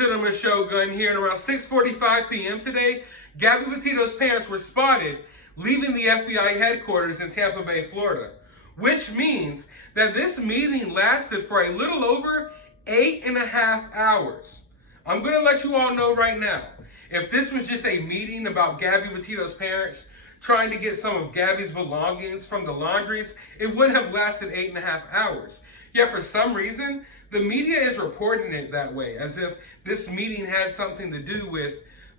Cinema Shogun here, and around 6:45 p.m. today, Gabby Petito's parents were spotted leaving the FBI headquarters in Tampa Bay, Florida, which means that this meeting lasted for a little over 8.5 hours. I'm going to let you all know right now, if this was just a meeting about Gabby Petito's parents trying to get some of Gabby's belongings from the Laundries, it wouldn't have lasted 8.5 hours. Yet for some reason, the media is reporting it that way, as if this meeting had something to do with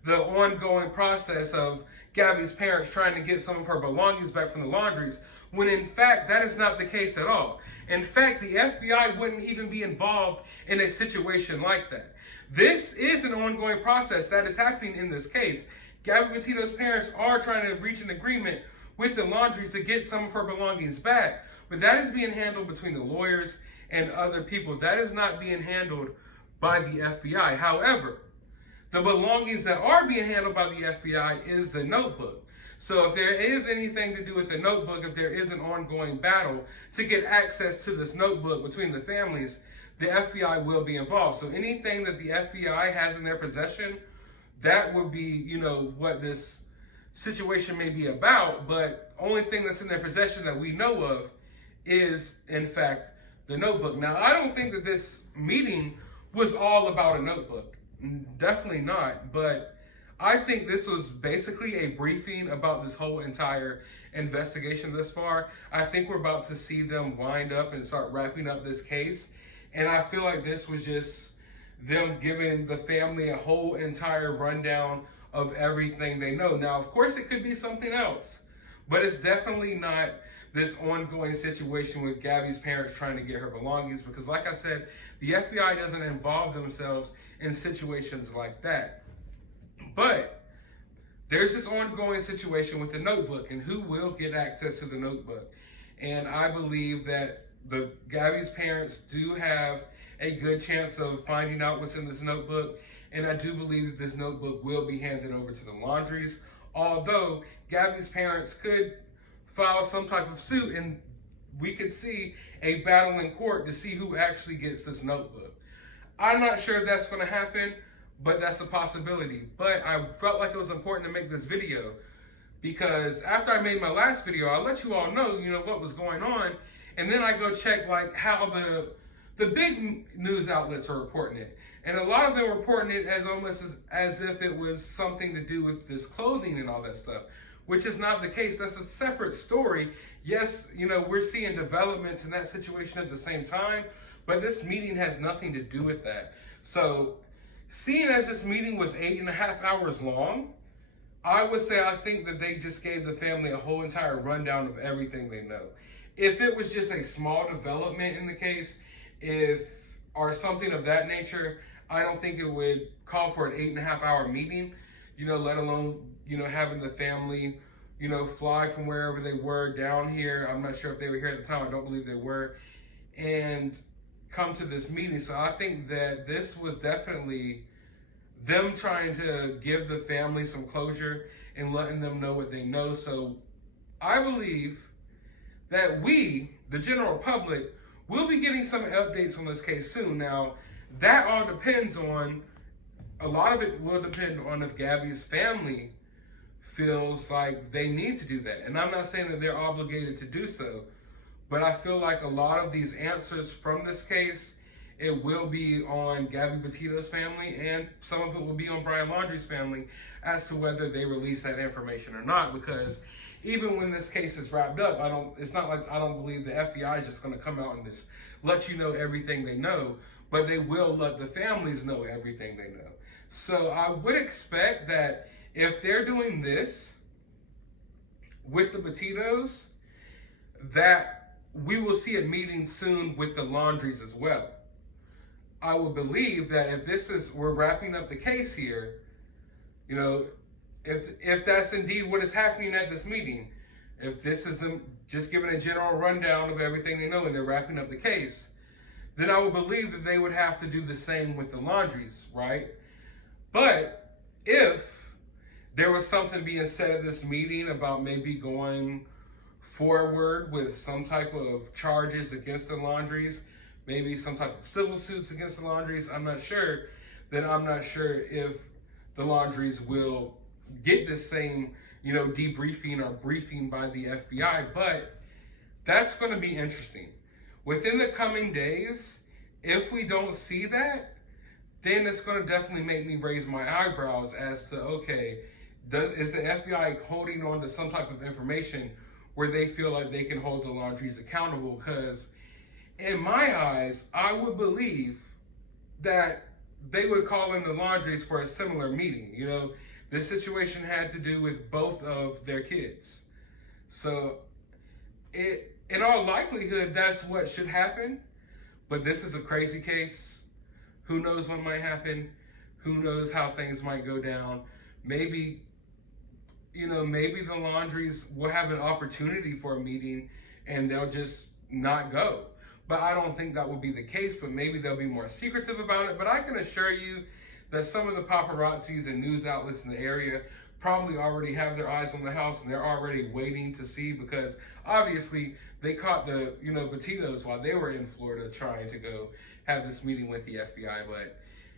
the ongoing process of Gabby's parents trying to get some of her belongings back from the Laundries, when in fact that is not the case at all. In fact, the FBI wouldn't even be involved in a situation like that. This is an ongoing process that is happening in this case. Gabby Petito's parents are trying to reach an agreement with the Laundries to get some of her belongings back, but that is being handled between the lawyers and other people. That is not being handled by the FBI. However, the belongings that are being handled by the FBI is the notebook. So if there is anything to do with the notebook, if there is an ongoing battle to get access to this notebook between the families, the FBI will be involved. So anything that the FBI has in their possession, that would be, what this situation may be about. But only thing that's in their possession that we know of is, in fact, the notebook. Now, I don't think that this meeting was all about a notebook. Definitely not. But I think this was basically a briefing about this whole entire investigation thus far. I think we're about to see them wind up and start wrapping up this case. And I feel like this was just them giving the family a whole entire rundown of everything they know. Now, of course, it could be something else, but it's definitely not this ongoing situation with Gabby's parents trying to get her belongings, because like I said, the FBI doesn't involve themselves in situations like that. But there's this ongoing situation with the notebook and who will get access to the notebook. And I believe that Gabby's parents do have a good chance of finding out what's in this notebook. And I do believe that this notebook will be handed over to the Laundries, although Gabby's parents could file some type of suit and we could see a battle in court to see who actually gets this notebook. I'm not sure if that's going to happen, but that's a possibility. But I felt like it was important to make this video because after I made my last video, I let you all know, what was going on. And then I go check how the big news outlets are reporting it. And a lot of them reporting it as almost as if it was something to do with this clothing and all that stuff, which is not the case. That's a separate story. Yes, we're seeing developments in that situation at the same time, but this meeting has nothing to do with that. So seeing as this meeting was 8.5 hours long, I would say I think that they just gave the family a whole entire rundown of everything they know. If it was just a small development in the case, or something of that nature, I don't think it would call for an 8.5 hour meeting, let alone, having the family, fly from wherever they were down here. I'm not sure if they were here at the time. I don't believe they were. And come to this meeting. So I think that this was definitely them trying to give the family some closure and letting them know what they know. So I believe that we, the general public, will be getting some updates on this case soon. Now, that all depends on, a lot of it will depend on if Gabby's family feels like they need to do that. And I'm not saying that they're obligated to do so, but I feel like a lot of these answers from this case, it will be on Gabby Petito's family, and some of it will be on Brian Laundrie's family as to whether they release that information or not. Because even when this case is wrapped up, it's not like I don't believe the FBI is just going to come out and just let you know everything they know, but they will let the families know everything they know. So I would expect that if they're doing this with the Petitos, that we will see a meeting soon with the Laundries as well. I would believe that if we're wrapping up the case here, if that's indeed what is happening at this meeting, if this is them just giving a general rundown of everything they know and they're wrapping up the case, then I would believe that they would have to do the same with the Laundries, right? But if there was something being said at this meeting about maybe going forward with some type of charges against the Laundries, maybe some type of civil suits against the Laundries, I'm not sure, then I'm not sure if the Laundries will get the same, debriefing or briefing by the FBI. But that's going to be interesting. Within the coming days, if we don't see that, then it's going to definitely make me raise my eyebrows as to, okay, is the FBI holding on to some type of information where they feel like they can hold the Laundries accountable? Because in my eyes, I would believe that they would call in the Laundries for a similar meeting. This situation had to do with both of their kids. So in all likelihood, that's what should happen. But this is a crazy case. Who knows what might happen? Who knows how things might go down? Maybe the Laundries will have an opportunity for a meeting and they'll just not go. But I don't think that will be the case, but maybe they'll be more secretive about it. But I can assure you that some of the paparazzis and news outlets in the area probably already have their eyes on the house and they're already waiting to see, because obviously they caught the, Petitos while they were in Florida trying to go have this meeting with the FBI. But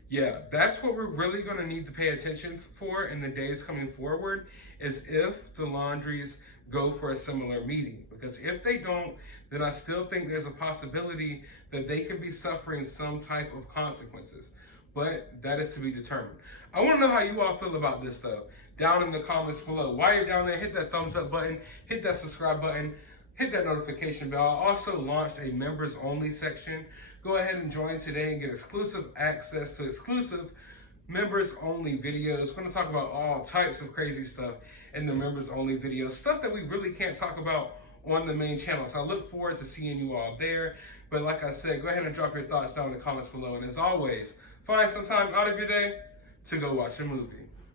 yeah, that's what we're really going to need to pay attention for in the days coming forward, is if the Laundries go for a similar meeting. Because if they don't, then I still think there's a possibility that they could be suffering some type of consequences. But that is to be determined. I want to know how you all feel about this though. Down in the comments below. While you're down there, hit that thumbs up button, hit that subscribe button, hit that notification bell. I also launched a members only section. Go ahead and join today and get exclusive access to exclusive members only videos. We're going to talk about all types of crazy stuff in the members only videos, stuff that we really can't talk about on the main channel. So I look forward to seeing you all there. But like I said, go ahead and drop your thoughts down in the comments below. And as always, find some time out of your day to go watch a movie.